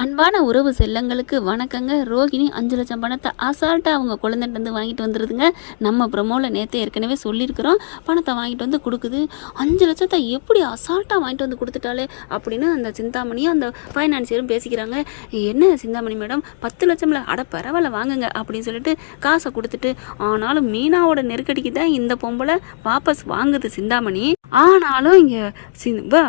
அன்பான உறவு செல்லங்களுக்கு வணக்கங்க. ரோகிணி 5,00,000 பணத்தை அசால்ட்டாக அவங்க குழந்தைகிட்டேருந்து வாங்கிட்டு வந்துடுதுங்க. நம்ம ப்ரமோவில் நேற்று ஏற்கனவே சொல்லியிருக்கிறோம். பணத்தை வாங்கிட்டு வந்து கொடுக்குது. 5,00,000 எப்படி அசால்ட்டாக வாங்கிட்டு வந்து கொடுத்துட்டாலே அப்படின்னு அந்த சிந்தாமணியும் அந்த ஃபைனான்சியரும் பேசிக்கிறாங்க. என்ன சிந்தாமணி மேடம் 10,00,000 அட பரவாயில்ல வாங்குங்க அப்படின்னு சொல்லிட்டு காசை கொடுத்துட்டு, ஆனாலும் மீனாவோட நெருக்கடிக்கு தான் இந்த பொம்பளை வாபஸ் வாங்குது சிந்தாமணி. ஆனாலும் இங்கே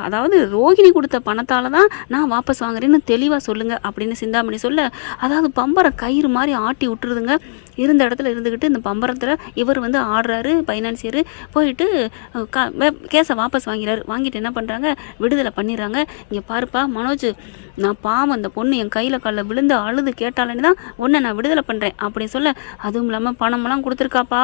அதாவது ரோகிணி கொடுத்த பணத்தால் தான் நான் வாபஸ் வாங்குறேன்னு தெளிவாக சொல்லுங்க அப்படின்னு சிந்தாமணி சொல்ல, அதாவது பம்பரம் கயிறு மாதிரி ஆட்டி விட்டுருதுங்க. இருந்த இடத்துல இருந்துக்கிட்டு இந்த பம்பரத்தில் இவர் ஆடுறாரு. ஃபைனான்சியர் போயிட்டு கேஸை வாபஸ் வாங்கிட்டு என்ன பண்ணுறாங்க, விடுதலை பண்ணிடுறாங்க. இங்கே பாருப்பா மனோஜ், நான் பாவம் அந்த பொண்ணு என் கையில் காலில் விழுந்து அழுது கேட்டாலேன்னு தான் உன்னை நான் விடுதலை பண்ணுறேன் அப்படின்னு சொல்ல, அதுவும் இல்லாமல் பணமெல்லாம் கொடுத்துருக்காப்பா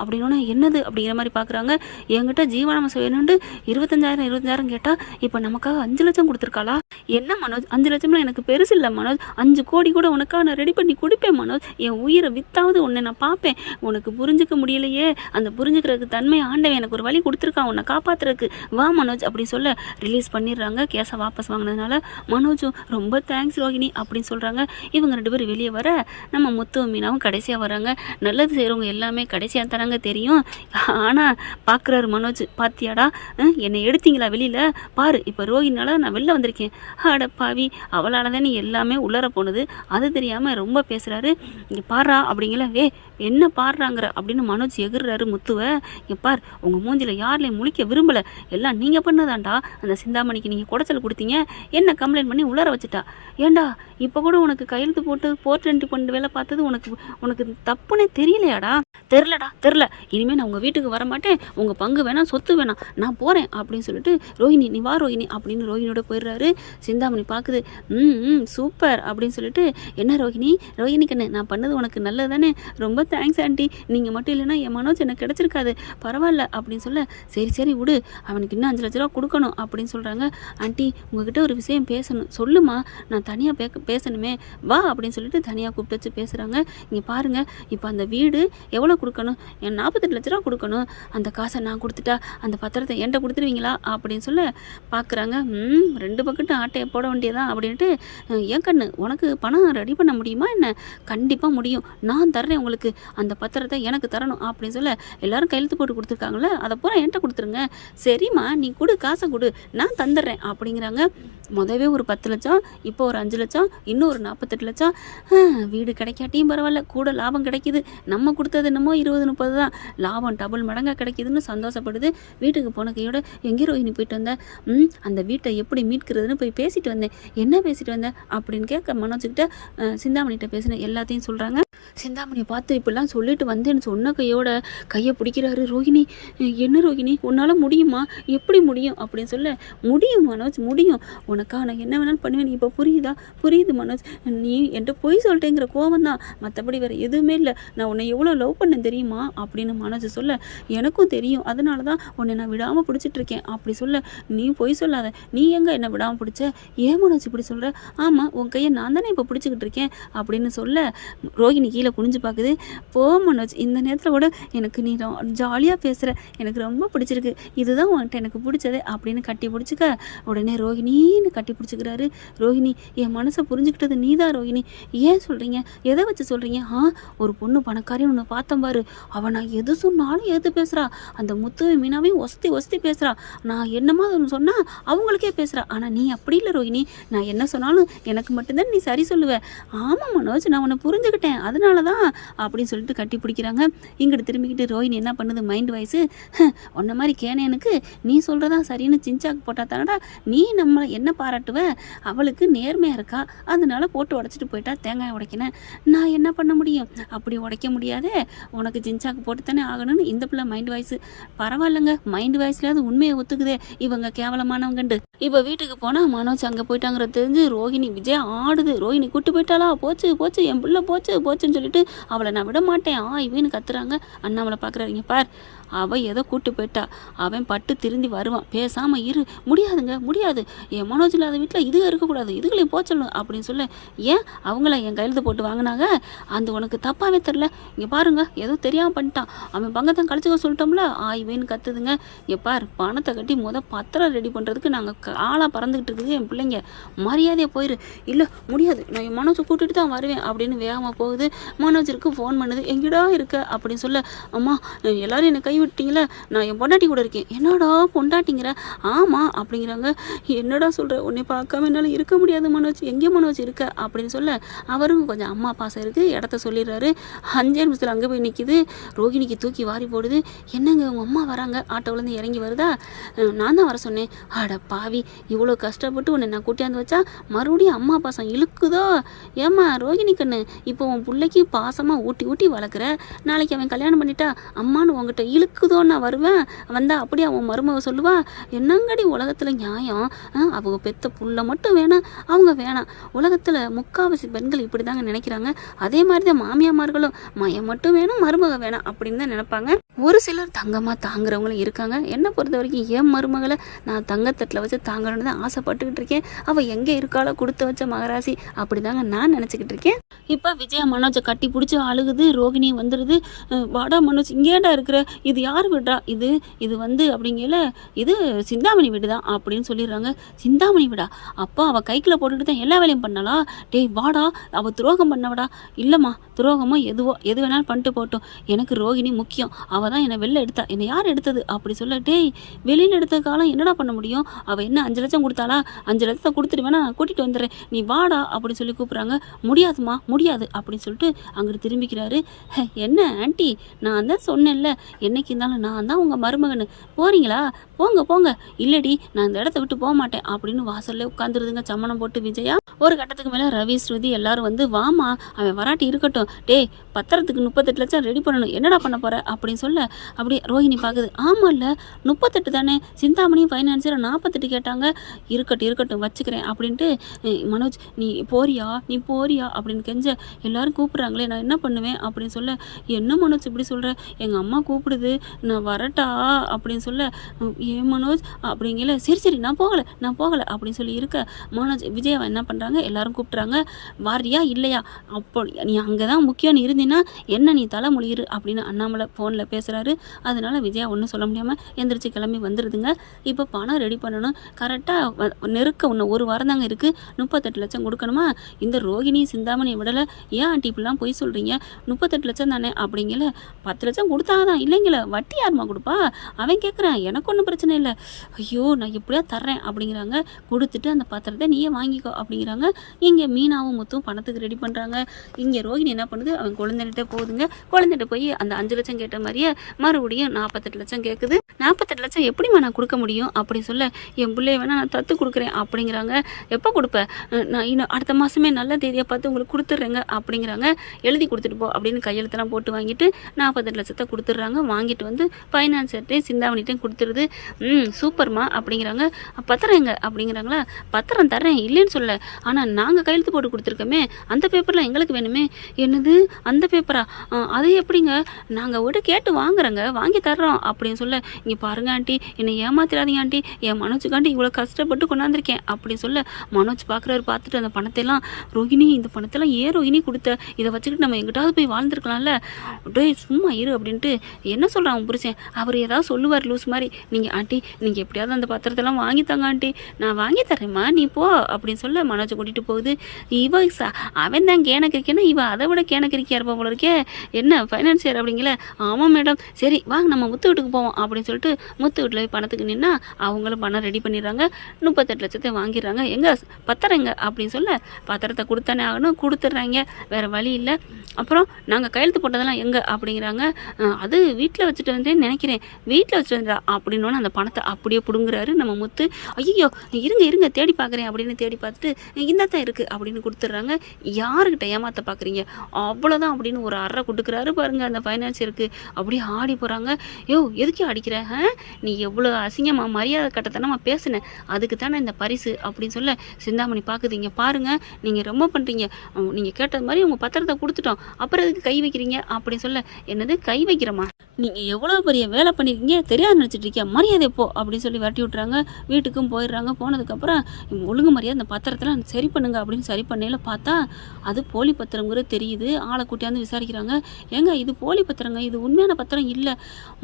அப்படின்னா என்னது அப்படிங்கிற மாதிரி பார்க்குறாங்க. என்கிட்ட ஜீவனாம்சம் வேணும்னு 25,000 கேட்டால் இப்போ நமக்காக 5,00,000 கொடுத்துருக்காளா? என்ன மனோஜ், 5,00,000 எனக்கு பெருசு இல்லை மனோஜ், 5 கோடி கூட உனக்காக நான் ரெடி பண்ணி கொடுப்பேன் மனோஜ், என் உயிரை வித்தாவது உன்னை நான் பார்ப்பேன். உனக்கு புரிஞ்சிக்க முடியலையே, அந்த புரிஞ்சுக்கிறதுக்கு தன்மை ஆண்டவன் எனக்கு ஒரு வழி கொடுத்துருக்கான் உன்னை காப்பாற்றுறதுக்கு, வா மனோஜ் அப்படின்னு சொல்ல ரிலீஸ் பண்ணிடுறாங்க. கேஸை வாபஸ் வாங்கினதுனால மனோஜும் ரொம்ப தேங்க்ஸ் ரோகிணி அப்படின்னு சொல்கிறாங்க. இவங்க 2 பேரும் வெளியே வர நம்ம முத்து மீனாவும் கடைசியாக வராங்க. நல்லது செய்கிறவங்க எல்லாமே கடைசியாக தராங்க தெரியும். ஆனால் பார்க்குறாரு மனோஜ், பாத்தியாடா என்னை எடுத்தீங்களா வெளியில் பாரு, இப்போ ரோகிணினால நான் வெளில வந்திருக்கேன். அடப்பாவி, அவளால் தானே எல்லாமே உள்ளர போனது, அது தெரியாமல் ரொம்ப பேசுகிறாரு. இங்கே பாடுறா அப்படிங்கிற என்ன பாடுறாங்கிற அப்படின்னு மனோஜ் எகுறாரு முத்துவை. இங்கே பார், உங்கள் மூஞ்சில் யார்லையும் முழிக்க விரும்பலை, எல்லாம் நீங்கள் பண்ணதாண்டா. அந்த சிந்தாமணிக்கு நீங்கள் குடைச்சல் கொடுத்தீங்க, என்ன கம்ப்ளைண்ட் பண்ணி உள்ளர வச்சுட்டா. ஏண்டா இப்போ கூட உனக்கு கையெழுத்து போட்டு போர்ட்ரெண்டி பண்ணி வேலை பார்த்தது உனக்கு தப்புனே தெரியலையாடா? தெரில. இனிமேல் நான் உங்கள் வீட்டுக்கு வர மாட்டேன், உங்கள் பங்கு வேணாம், சொத்து வேணாம், நான் போகிறேன் அப்படின்னு சொல்லிட்டு ரோஹிணி நீ வா ரோஹிணி அப்படின்னு ரோஹிணியோட போயிடுறாரு. சிந்தாமணி பார்க்குது. சூப்பர் அப்படின்னு சொல்லிட்டு, என்ன ரோஹிணி கண்ணு நான் பண்ணது உனக்கு நல்லது தானே, ரொம்ப தேங்க்ஸ் ஆண்டி, நீங்கள் மட்டும் இல்லைன்னா என் மனோஜ் எனக்கு கிடச்சிருக்காது, பரவாயில்ல அப்படின்னு சொல்ல, சரி விடு, அவனுக்கு இன்னும் 5,00,000 கொடுக்கணும் அப்படின்னு சொல்கிறாங்க. ஆண்டி உங்ககிட்ட ஒரு விஷயம் பேசணும், சொல்லுமா, நான் தனியாக பேசணுமே, வா அப்படின்னு சொல்லிட்டு தனியாக கூப்பிட்டு வச்சு பேசுகிறாங்க. இங்கே பாருங்கள், இப்போ அந்த வீடு எவ்வளோ கொடுக்கணும், என் 48,00,000 கொடுக்கணும், அந்த காசை நான் கொடுத்துட்டா அந்த பத்திரத்தை என்கிட்ட கொடுத்துருவீங்களா அப்படின்னு சொல்ல பார்க்குறாங்க. 2 பக்கெட்டும் ஆட்டையை போட வேண்டியதான் அப்படின்ட்டு, ஏன் கண்ணு உனக்கு பணம் ரெடி பண்ண முடியுமா என்ன? கண்டிப்பாக முடியும், நான் தர்றேன் உங்களுக்கு, அந்த பத்திரத்தை எனக்கு தரணும் அப்படின்னு சொல்ல, எல்லாரும் கையெழுத்து போட்டு கொடுத்துருக்காங்களே அதை பூரா என்கிட்ட கொடுத்துருங்க. சரிம்மா நீ கொடு, காசை கொடு, நான் தந்துடுறேன் அப்படிங்கிறாங்க. முதவே ஒரு 10,00,000, இப்போ ஒரு 5,00,000, இன்னும் ஒரு 48,00,000. வீடு கிடைக்காட்டியும் பரவாயில்ல, கூட லாபம் கிடைக்கிது, நம்ம கொடுத்தது என்னமோ 20-30 தான், லாபம் டபுள் மடங்காக கிடைக்கிதுன்னு சந்தோஷப்படுது. வீட்டுக்கு போன கையோட எங்கே ரோஹிணி போயிட்டு வந்தேன், அந்த வீட்டை எப்படி மீட்கிறதுன்னு போய் பேசிட்டு வந்தேன், என்ன பேசிட்டு வந்தேன் அப்படின்னு கேட்க மனோஜ்கிட்ட சிந்தாமணிகிட்ட பேசினேன் எல்லாத்தையும் சொல்கிறாங்க. சிந்தாமணியை பார்த்து இப்படிலாம் சொல்லிட்டு வந்தேன்னு சொன்ன கையை பிடிக்கிறாரு. ரோஹிணி என்ன ரோஹிணி உன்னால் முடியுமா, எப்படி முடியும் அப்படின்னு சொல்ல, முடியும் மனோஜ் முடியும், உனக்காக நான் என்ன வேணாலும் பண்ணுவேன், இப்போ புரியுது மனோஜ், நீ என்கிட்ட பொய் சொல்லிட்டேங்கிற கோவம் தான், மற்றபடி வேறு எதுவுமே இல்லை, நான் உன்னை எவ்வளோ லவ் பண்ணேன் தெரியுமா அப்படின்னு மனோஜ் சொல்ல, எனக்கும் தெரியும், அதனால தான் உன்னை நான் விடாமல் பிடிச்சிட்ருக்கேன் அப்படி சொல்ல, நீ பொய் சொல்லாத, நீ எங்கே என்னை விடாமல் பிடிச்ச, ஏன் மனோஜ் இப்படி சொல்கிற, ஆமாம் உன் கையை நான் தானே இப்போ பிடிச்சிக்கிட்டு இருக்கேன் அப்படின்னு சொல்ல, ரோஹிணி கீழே குனிஞ்சு பார்க்குது. போ மனோஜ், இந்த நேரத்தில் கூட எனக்கு நீ ஜாலியாக பேசுகிற, எனக்கு ரொம்ப பிடிச்சிருக்கு, இதுதான் உன்கிட்ட எனக்கு பிடிச்சது அப்படின்னு கட்டி பிடிச்சிக்க, உடனே ரோஹிணின்னு கட்டி பிடிச்சிக்கிறாரு. ரோஹிணி என் மனசை புரிஞ்சுக்கிட்டது நீ தான் ரோஹிணி, ஏன் சொல்கிறீங்க, எதை வச்சு சொல்கிறீங்க, ஒரு பொண்ணு பணக்காரின்னு ஒன்று பார்த்தேன் பாரு, அவன் நான் எது சொன்னாலும் எது பேசுகிறா, அந்த முத்து மீனாவையும் ஒஸ்தி பேசுகிறா, நான் என்னமா ஒன்று சொன்னால் அவங்களுக்கே பேசுகிறா, ஆனால் நீ அப்படி இல்லை ரோஹிணி, நான் என்ன சொன்னாலும் எனக்கு மட்டும்தான் நீ சரி சொல்லுவேன். ஆமாம் மனோஜ் நான் உன்னை புரிஞ்சுக்கிட்டேன், அதனால தான் அப்படின்னு சொல்லிட்டு கட்டி பிடிக்கிறாங்க. இங்கிட்டு திரும்பிக்கிட்டு ரோஹிணி என்ன பண்ணுது, மைண்ட் வாய்ஸு, உன்ன மாதிரி கேனேனுக்கு நீ சொல்கிறதா சரின்னு சிஞ்சாக்கு போட்டால் தானடா நீ நம்ம என்ன பாராட்டுவ, அவளுக்கு நேர்மையாக இருக்கா, அதனால போட்டு உடச்சிட்டு போயிட்டா, தேங்காய் உடைக்கினேன், நான் என்ன பண்ண முடியும், அப்படி உடைக்க முடியாதே, உனக்கு ஜின்சாக்கு போட்டு தானே ஆகணும்னு இந்த பிள்ளை மைண்ட் வாய்ஸு. பரவாயில்லைங்க, மைண்ட் வாய்ஸ்லாவது உண்மையை ஒத்துக்குதே, இவங்க கேவலமானவங்கண்டு. இப்போ வீட்டுக்கு போனால் மனோஜ் அங்கே போயிட்டாங்கிறது தெரிஞ்சு ரோஹிணி விஜய் ஆடுது. ரோஹிணி கூட்டு போயிட்டாளா, போச்சு என் பிள்ளை போச்சுன்னு சொல்லிட்டு அவளை நான் விட மாட்டேன் இவன்னு கத்துறாங்க. அண்ணாமலை பார்க்குறாருங்க, பார் அவள் ஏதோ கூட்டு போயிட்டா, அவன் பட்டு திருந்தி வருவான், பேசாமல் இரு. முடியாதுங்க, முடியாது, என் மனோஜ் இல்லாத வீட்டில் இதுக இருக்கக்கூடாது, இதுகளையும் போச்சணும் அப்படின்னு சொல்ல, ஏன் அவங்கள என் கையெழுத்து போட்டு வாங்கினாங்க, அந்த உனக்கு தப்பாகவே தெரில, இங்கே பாருங்க ஏதோ தெரியாமல் பண்ணிட்டான், அவன் பங்கத்தான் கழிச்சுக்க சொல்லிட்டோம்ல ஆய்வேன்னு கத்துதுங்க. பார் பணத்தை கட்டி பத்திரம் ரெடி பண்ணுறதுக்கு நாங்கள் ஆளாக பறந்துக்கிட்டு இருக்குது என் பிள்ளைங்க, மரியாதையாக போயிரு. இல்லை முடியாது, நான் என் மனோஜை கூட்டிகிட்டு தான் வருவேன் அப்படின்னு வேகமாக போகுது. மனோஜருக்கு ஃபோன் பண்ணுது, எங்கடா இருக்க அப்படின்னு சொல்ல, அம்மா எல்லாரும் என்னை கைவிட்டீங்களே, நான் என் பொண்டாட்டி கூட இருக்கேன். என்னடா பொண்டாட்டிங்கிற? ஆமாம் அப்படிங்கிறாங்க. என்னடா சொல்கிற, உன்னை பார்க்காம என்னால் இருக்க முடியாது மனோஜ், எங்கே மனோஜ் இருக்க அப்படின்னு சொல்ல, அவரும் கொஞ்சம் அம்மா பாசம் இருக்குது, இடத்த சொல்லிடுறாரு. 5 நிமிஷத்தில் அங்கே போய் நிற்கிது. ரோகிணிக்கு தூக்கி வாரி போடுது. என்னங்க உங்கள் அம்மா வராங்க, ஆட்டோவிலேருந்து இறங்கி வருதா, நான் தான் வர சொன்னேன். அட பாவி, இவ்வளோ கஷ்டப்பட்டு உன்னை நான் கூட்டியாந்து வச்சா மறுபடியும் அம்மா பாசம் இழுக்குதோ? ஏம்மா ரோகிணி கண்ணு, இப்போ உன் பிள்ளைக்கு பாசமாக ஊட்டி ஊட்டி வளர்க்குற, நாளைக்கு அவன் கல்யாணம் பண்ணிட்டா அம்மானு உங்ககிட்ட இழுக்குதோ நான் வருவேன், வந்தா அப்படியே அவன் மருமக சொல்லுவா, என்னங்கடி உலகத்தில் நியாயம், அவங்க பெத்த புள்ள மட்டும் வேணாம், அவங்க வேணாம். உலகத்தில் முக்காவாசி பெண்கள் இப்படி தாங்க நினைக்கிறாங்க. அதே மாதிரி தான் மாமியாமார்களும் மயம் மட்டும் வேணும், மருமக வேணாம் அப்படின்னு தான் நினைப்பாங்க. ஒரு சிலர் தங்கமாக தாங்குறவங்களும் இருக்காங்க. என்னை பொறுத்த வரைக்கும் என் மருமகளை நான் தங்கத்தட்டில் வச்சு தாங்கணும்னு தான் ஆசைப்பட்டுக்கிட்டு இருக்கேன். அவள் எங்கே இருக்காளோ கொடுத்து வச்ச மகராசி, அப்படி தாங்க நான் நினச்சிக்கிட்டு இருக்கேன். இப்போ விஜயா மனோஜை கட்டி பிடிச்சி அழுகுது. ரோகிணி வந்துடுது. வாடா மனோஜ், இங்கேடா இருக்கிற, இது யார் வீடா, இது வந்து அப்படிங்கல, இது சிந்தாமணி வீடு தான் அப்படின்னு சொல்லிடுறாங்க. சிந்தாமணி வீடா? அப்போ அவள் கைக்கில் போட்டுக்கிட்டு தான் எல்லா வேலையும் பண்ணாளா? டேய் வாடா, அவள் துரோகம் பண்ணவடா. இல்லைம்மா, துரோகமோ எது வேணாலும் பண்ணிட்டு போட்டோம், எனக்கு ரோகிணி முக்கியம், அவள் தான் என்னை வெளில எடுத்தா, என்னை யார் எடுத்தது அப்படி சொல்ல, டேய் வெளியில் எடுத்த காலம் என்னடா பண்ண முடியும், அவள் என்ன 5 லட்சம் கொடுத்தாளா, 5 லட்சத்தை கொடுத்துட்டு வேணா நான் கூட்டிகிட்டு வந்துடுறேன், நீ வாடா அப்படின்னு சொல்லி கூப்பிட்றாங்க. முடியாதுமா முடியாது அப்படின்னு சொல்லிட்டு அங்கிட்டு திரும்பிக்கிறாரு. என்ன ஆண்டி, நான் தான் சொன்னேன்ல, என்னைக்கு இருந்தாலும் நான் தான் உங்கள் மருமகன்னு, போகிறீங்களா, போங்க போங்க. இல்லடி, நான் இந்த இடத்த விட்டு போக மாட்டேன் அப்படின்னு வாசல்ல உட்காந்துருதுங்க சம்மணம் போட்டு விஜயா. ஒரு கட்டத்துக்கு மேலே ரவி ஸ்ருதி எல்லாரும் வந்து, வாமா அவன் வராட்டி இருக்கட்டும், டேய் பத்திரத்துக்கு 38 லட்சம் ரெடி பண்ணணும், என்னடா பண்ண போகிற அப்படின்னு சொல்ல, அப்படியே ரோஹிணி பார்க்குது. ஆமாம் இல்லை 38 தானே, சிந்தாமணி ஃபைனான்ஸில் 48 கேட்டாங்க, இருக்கட்டும் வச்சுக்கிறேன் அப்படின்ட்டு, மனோஜ் நீ போறியா அப்படின்னு கெஞ்ச, எல்லாரும் கூப்பிட்றாங்களே நான் என்ன பண்ணுவேன் அப்படின்னு சொல்ல, என்ன மனோஜ் இப்படி சொல்கிற, எங்கள் அம்மா கூப்பிடுது நான் வரட்டா அப்படின்னு சொல்ல, ஏன் மனோஜ் அப்படிங்கல, சரி நான் போகலை அப்படின்னு சொல்லி இருக்க, மனோஜ் விஜயாவை என்ன பண்ணுறாங்க, எல்லாரும் கூப்பிட்றாங்க. வாரியா இல்லையா, அப்போ நீ அங்கே தான் முக்கியம்னு இருந்தீன்னா என்ன நீ தலை மொழியிரு அப்படின்னு அண்ணாமலை ஃபோனில் பேசுகிறாரு. அதனால விஜயா ஒன்றும் சொல்ல முடியாமல் எந்திரிச்சு கிளம்பி வந்துடுதுங்க. இப்போ பணம் ரெடி பண்ணணும், கரெக்டாக நெருக்க இன்னும் 1 வாரம் தாங்க இருக்குது, 38 லட்சம் கொடுக்கணுமா. இந்த ரோகிணி சிந்தாமணி விடலை, ஏன் ஆண்டி இப்படிலாம் போய் சொல்கிறீங்க, 38 லட்சம் தானே அப்படிங்கல, 10 லட்சம் கொடுத்தாதான், இல்லைங்கள வட்டி யாருமா கொடுப்பா, அவன் கேட்குறான், எனக்கு ஒன்றும் பிரச்சனை இல்லை, ஐயோ நான் எப்படியா தர்றேன் அப்படிங்கிறாங்க. கொடுத்துட்டு அந்த பத்திரத்தை நீயே வாங்கிக்கோ அப்படிங்கிறாங்க. இங்கே மீனாவும் முத்தும் பணத்துக்கு ரெடி பண்ணுறாங்க. இங்கே ரோகிணி என்ன பண்ணுது, அவன் குழந்தைகிட்ட போகுதுங்க. குழந்தைகிட்ட போய் அந்த 5 லட்சம் கேட்ட மாதிரியே மறுபடியும் 48 லட்சம் கேட்குது. 48 லட்சம் எப்படிமா நான் கொடுக்க முடியும் அப்படி சொல்ல, என் பிள்ளைய வேணா நான் தத்து கொடுக்குறேன் அப்படிங்கிறாங்க. எப்போ கொடுப்பேன், நான் இன்னும் அடுத்த மாதமே நல்ல தேதியை பார்த்து உங்களுக்கு கொடுத்துட்றேங்க அப்படிங்கிறாங்க. எழுதி கொடுத்துட்டு போ அப்படின்னு கையெழுத்தெல்லாம் போட்டு வாங்கிட்டு 48 லட்சத்தை கொடுத்துட்றாங்க. வாங்கிட்டு வந்து ஃபைனான்சர்ட்டையும் சிந்தாமணிட்டையும் கொடுத்துருது. சூப்பர்மா அப்படிங்கிறாங்க. பத்திரம் எங்க அப்படிங்கிறாங்களா, பத்திரம் தரேன் இல்லைன்னு சொல்ல, ஆனால் நாங்கள் கையெழுத்து போட்டு கொடுத்துருக்கோமே அந்த பேப்பர்லாம் எங்களுக்கு வேணுமே. என்னது அந்த பேப்பரா, அது எப்படிங்க, நாங்கள் விட கேட்டு வாங்குறோங்க, வாங்கி தர்றோம் அப்படின்னு சொல்ல, இங்கே பாருங்க ஆண்டி என்னை ஏமாத்திராதீங்க ஆண்டி, என் மனோஜுக்காண்டி இவ்வளோ கஷ்டப்பட்டு கொண்டாந்துருக்கேன் அப்படின்னு சொல்ல, மனோஜ் பார்க்குறாரு. பார்த்துட்டு அந்த பணத்தையெல்லாம், ரோகிணி இந்த பணத்தெல்லாம் ஏன் ரோகிணி கொடுத்த, இதை வச்சுக்கிட்டு நம்ம எங்கிட்டாவது போய் வாழ்ந்துருக்கலாம்ல, அப்படியே சும்மா இரு அப்படின்ட்டு என்ன சொல்கிறான் புருஷன், அவர் ஏதாவது சொல்லுவார் லூஸ் மாதிரி, நீங்கள் ஆண்டி நீங்கள் எப்படியாவது அந்த பத்திரத்தெல்லாம் வாங்கித்தாங்க ஆண்டி, நான் வாங்கி தரேம்மா நீ போ அப்படின்னு சொல்ல, மனோஜை கூட்டிகிட்டு போகுது. அவன் தான் கேனக்கிரிக்கேன்னா இவ அதை விட கேனக்கிரிக்கியா இருப்பா போல இருக்கே, என்ன ஃபைனான்சியர் அப்படிங்கல, ஆமாம் மேடம், சரி வாங்க நம்ம முத்து வீட்டுக்கு போவோம் அப்படின்னு சொல்லிட்டு முத்து வீட்டில் போய் பணத்துக்கு நின்னா அவங்களும் பணம் ரெடி பண்ணிடுறாங்க. 38 லட்சத்தை வாங்கிடுறாங்க. எங்க பத்திரம் எங்க அப்படின்னு சொல்ல, பத்திரத்தை கொடுத்தானே ஆகணும், கொடுத்துட்றாங்க, வேறு வழி இல்லை. அப்புறம் நாங்கள் கையெழுத்து போட்டதெல்லாம் எங்கே அப்படிங்கிறாங்க. அது வீட்டில் வச்சுட்டு வந்தேன்னு நினைக்கிறேன், வீட்டில் வச்சுட்டு வந்தா அப்படின்னோன்னு அந்த பணத்தை அப்படியே பிடுங்குறாரு நம்ம முத்து. ஐயோ இருங்க தேடி பார்க்குறேன் அப்படின்னு தேடி பார்த்துட்டு, இந்த தான் இருக்குது அப்படின்னு கொடுத்துட்றாங்க. யாருக்கிட்ட ஏமாற்ற பார்க்குறீங்க அவ்வளோதான் அப்படின்னு ஒரு அறை கொடுக்குறாரு பாருங்க அந்த ஃபைனான்சியருக்கு. அப்படியே ஆடி போகிறாங்க. எதுக்கே அடிக்கிற, நீ எவ்வளோ அசிங்கமாக மரியாதை கட்டத்தனமாக பேசுனேன், அதுக்கு தானே இந்த பரிசு அப்படின்னு சொல்ல, சிந்தாமணி பார்க்குது. இங்கே பாருங்கள் நீங்கள் ரொம்ப பண்ணுறீங்க, நீங்கள் கேட்டது மாதிரி உங்கள் பத்திரத்தை கொடுத்துட்டோம், அப்புறம் எதுக்கு கை வைக்கிறீங்க அப்படின்னு சொல்ல, என்னது கை வைக்கிறோமா, எவ்வளோ பெரிய வேலை பண்ணியிருக்கீங்க, தெரியாது நினச்சிட்டு இருக்கியா, மரியாதை போ அப்படின்னு சொல்லி விரட்டி விட்றாங்க. வீட்டுக்கும் போயிடுறாங்க. போனதுக்கப்புறம் ஒழுங்கு மரியாதை அந்த பத்திரத்தெல்லாம் சரி பண்ணுங்க அப்படின்னு சரி பண்ணையில் பார்த்தா அது போலி பத்திரங்கிறது தெரியுது. ஆளை கூட்டியாந்து விசாரிக்கிறாங்க. ஏங்க இது போலி பத்திரங்க, இது உண்மையான பத்திரம் இல்லை,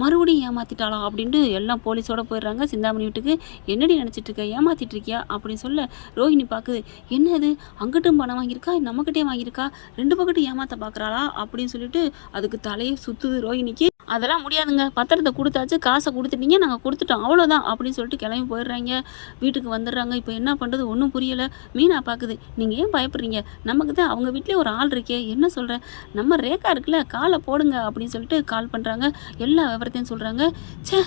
மறுபடியும் ஏமாத்திட்டாளா அப்படின்ட்டு எல்லாம் போலீஸோட போயிடுறாங்க. சிந்தாமணி வீட்டுக்கு. என்னடி நினச்சிட்டு இருக்க, ஏமாத்திட்டு இருக்கியா அப்படின்னு சொல்ல ரோஹிணி பார்க்குது. என்னது அங்கிட்டும் பணம் வாங்கியிருக்கா, நம்மக்கிட்டே வாங்கியிருக்கா, 2 பக்கட்டும் ஏமாத்த பார்க்குறாளா அப்படின்னு சொல்லிட்டு அதுக்கு தலையே சுற்றுது ரோஹிணிக்கு. அதெல்லாம் முடியாதுங்க, பத்திரத்தை கொடுத்தாச்சு, காசை கொடுத்துட்டீங்க, நாங்கள் கொடுத்துட்டோம், அவ்வளோதான் அப்படின்னு சொல்லிட்டு கிளம்பி போயிடுறாங்க. வீட்டுக்கு வந்துடுறாங்க. இப்போ என்ன பண்ணுறது ஒன்றும் புரியலை. மீனா பார்க்குது. நீங்கள் ஏன் பயப்படுறீங்க, நமக்கு தான் அவங்க வீட்டிலே ஒரு ஆள் இருக்கே, என்ன சொல்கிறேன், நம்ம ரேகா இருக்குல்ல, காலை போடுங்க அப்படின்னு சொல்லிட்டு கால் பண்ணுறாங்க. எல்லா விவரத்தையும் சொல்கிறாங்க.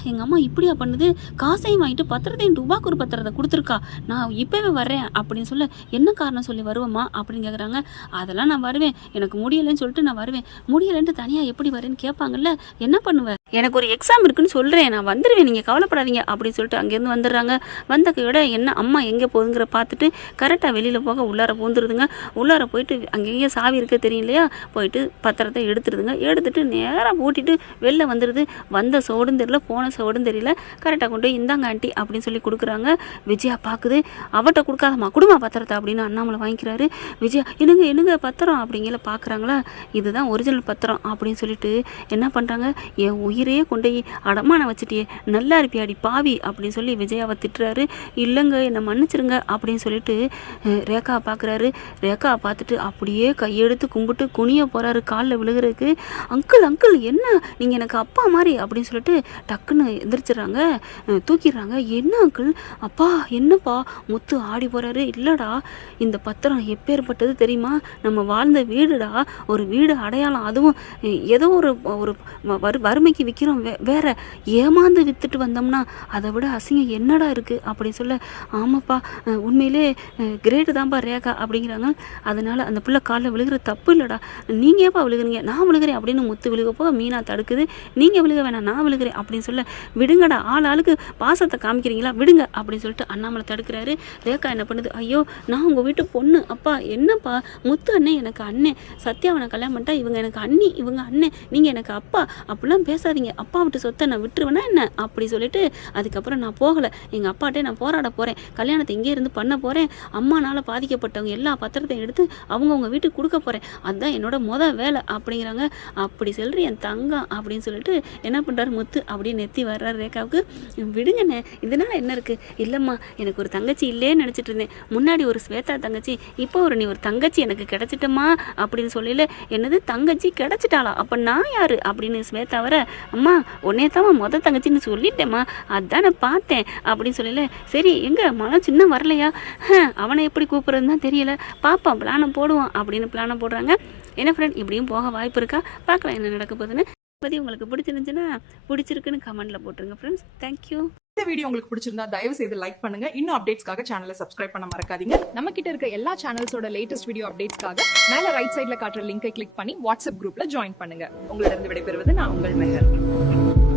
எங்கள் அம்மா இப்படியா பண்ணுது, காசையும் வாங்கிட்டு பத்திரத்தையும் ரூபாய்க்கு ஒரு பத்திரத்தை கொடுத்துருக்கா, நான் இப்போவே வர்றேன் அப்படின்னு சொல்ல என்ன காரணம் சொல்லி வருவேம்மா அப்படின்னு கேட்குறாங்க. அதெல்லாம் நான் வருவேன், எனக்கு முடியலைன்னு சொல்லிட்டு நான் வருவேன், முடியலைன்ட்டு தனியாக எப்படி வரேன்னு கேட்பாங்கல்ல, என்ன பண்ணுவேன், எனக்கு ஒரு எக்ஸாம் இருக்குன்னு சொல்கிறேன், நான் வந்துடுவேன், நீங்கள் கவலைப்படாதீங்க அப்படின்னு சொல்லிட்டு அங்கேருந்து வந்துடுறாங்க. வந்த கையோட என்ன அம்மா எங்கே போகுதுங்கிற பார்த்துட்டு கரெக்டாக வெளியில் போக உள்ளார பூந்துருதுங்க. உள்ளார போயிட்டு அங்கேயே சாவி இருக்க தெரியும் இல்லையா, போயிட்டு பத்திரத்தை எடுத்துருதுங்க. எடுத்துட்டு நேராக பூட்டிட்டு வெளில வந்துடுது. வந்த சோடும் தெரியல, போன சோடும் தெரியல. கரெக்டாக கொண்டு போய் இந்தாங்க ஆண்டி அப்படின்னு சொல்லி கொடுக்குறாங்க. விஜயா பார்க்குது. அவட்ட கொடுக்காதம்மா, குடும்ப பத்திரத்தை அப்படின்னு அண்ணாமலை வாங்கிக்கிறாரு. விஜயா என்னங்க பத்திரம் அப்படிங்கிற பார்க்குறாங்களா, இதுதான் ஒரிஜினல் பத்திரம் அப்படின்னு சொல்லிட்டு என்ன பண்ணுறாங்க, என் உயிரையே கொண்டு அடமானம் வச்சுட்டியே, நல்லா இருப்பியாடி பாவி அப்படின்னு சொல்லி விஜயாவை திட்டுறாரு. இல்லைங்க என்னை மன்னிச்சிருங்க அப்படின்னு சொல்லிட்டு ரேகாவை பார்க்குறாரு. ரேகாவை பார்த்துட்டு அப்படியே கையெடுத்து கும்பிட்டு குனிய போகிறாரு, காலில் விழுகிறதுக்கு. அங்கிள் என்ன நீங்கள் எனக்கு அப்பா மாதிரி அப்படின்னு சொல்லிட்டு டக்குன்னு எந்திரிச்சிடுறாங்க, தூக்கிடுறாங்க. என்ன அங்கிள், அப்பா என்னப்பா, முத்து ஆடி போகிறாரு. இல்லைடா, இந்த பத்திரம் எப்பேற்பட்டது தெரியுமா, நம்ம வாழ்ந்த வீடுடா, ஒரு வீடு அடையாளம், அதுவும் ஏதோ ஒரு வறுமைக்கு விற்கிறோம், வேற ஏமாந்து விற்றுட்டு வந்தோம்னா அதை விட அசிங்கம் என்னடா இருக்குது அப்படின்னு சொல்ல, ஆமாப்பா உண்மையிலே கிரேட்டு தான்ப்பா ரேகா அப்படிங்கிறாங்க. அதனால் அந்த பிள்ளை காலில் விழுகிற தப்பு இல்லைடா, நீங்கள் ஏப்பா விழுகுறீங்க, நான் விழுகிறேன் அப்படின்னு முத்து விழுகப்போ மீனா தடுக்குது. நீங்கள் விழுக வேணாம், நான் விழுகிறேன் அப்படின்னு சொல்ல, விடுங்கடா, ஆளுக்கு பாசத்தை காமிக்கிறீங்களா, விடுங்க அப்படின்னு சொல்லிட்டு அண்ணாமலை தடுக்கிறாரு. ரேகா என்ன பண்ணுது, ஐயோ நான் உங்கள் வீட்டு பொண்ணு, அப்பா என்னப்பா, முத்து அண்ணன் எனக்கு அண்ணன், சத்யாவனை கல்யாணம் பண்ணிட்டா இவங்க எனக்கு அண்ணி, இவங்க அண்ணன், நீங்கள் எனக்கு அப்பா, அப்படிலாம் பேசாதீங்க, அப்பா விட்டு சொத்தை நான் விட்டுருவேனா என்ன அப்படி சொல்லிட்டு அதுக்கப்புறம் நான் போகலை, எங்கள் அப்பாட்டே நான் போராட போகிறேன், கல்யாணத்தை இங்கே இருந்து பண்ண போகிறேன், அம்மானால் பாதிக்கப்பட்டவங்க எல்லா பத்திரத்தையும் எடுத்து அவங்கவுங்க வீட்டுக்கு கொடுக்க போகிறேன், அதுதான் என்னோட வேலை அப்படிங்கிறாங்க. அப்படி சொல்கிற என் தங்கம் அப்படின்னு சொல்லிட்டு என்ன பண்ணுறாரு முத்து, அப்படியே நெத்தி வர்றாரு ரேகாவுக்கு. விடுங்கண்ணே, இதனால என்ன இருக்குது, இல்லைம்மா எனக்கு ஒரு தங்கச்சி இல்லேன்னு நினச்சிட்டு இருந்தேன், முன்னாடி ஒரு ஸ்வேதா தங்கச்சி, இப்போ நீ ஒரு தங்கச்சி எனக்கு கிடச்சிட்டம்மா அப்படின்னு சொல்லல, என்னது தங்கச்சி கிடச்சிட்டாளா, அப்போ நான் யார் அப்படின்னு ஸ்வேதா வர, அம்மா உன்னே தான் தங்கச்சின்னு சொல்லிட்டேம்மா, அதான் நான் பார்த்தேன் அப்படின்னு சொல்லல. சரி எங்க மனம் சின்ன வரலையா, அவனை எப்படி கூப்பிட்றதுன்னு தான் தெரியல, பாப்பா பிளானை போடுவான் அப்படின்னு பிளானை போடுறாங்க. என்ன ஃப்ரெண்ட், இப்படியும் போக வாய்ப்பு இருக்கா, பார்க்கலாம் என்ன நடக்க போகுதுன்னு. பற்றி உங்களுக்கு பிடிச்சிருந்துச்சுன்னா பிடிச்சிருக்குன்னு கமெண்ட்ல போட்டுருங்க ஃப்ரெண்ட்ஸ். தேங்க்யூ. இந்த வீடியோ உங்களுக்கு பிடிச்சிருந்தா தயவு செய்து லைக் பண்ணுங்க. இன்னும் அப்டேட்ஸ்க்காக சேனலை சப்ஸ்கிரைப் பண்ண மறக்காதீங்க. நம்ம கிட்ட இருக்க எல்லா சேனல்ஸோட லேட்டஸ்ட் வீடியோ அப்டேட்ஸ்க்காக மேல ரைட் சைடுல காட்டுற லிங்கை கிளிக் பண்ணி வாட்ஸ்அப் குரூப்ல ஜாயின் பண்ணுங்க. உங்களிடம் விடைபெறுவது நான் உங்கள் மெஹர்.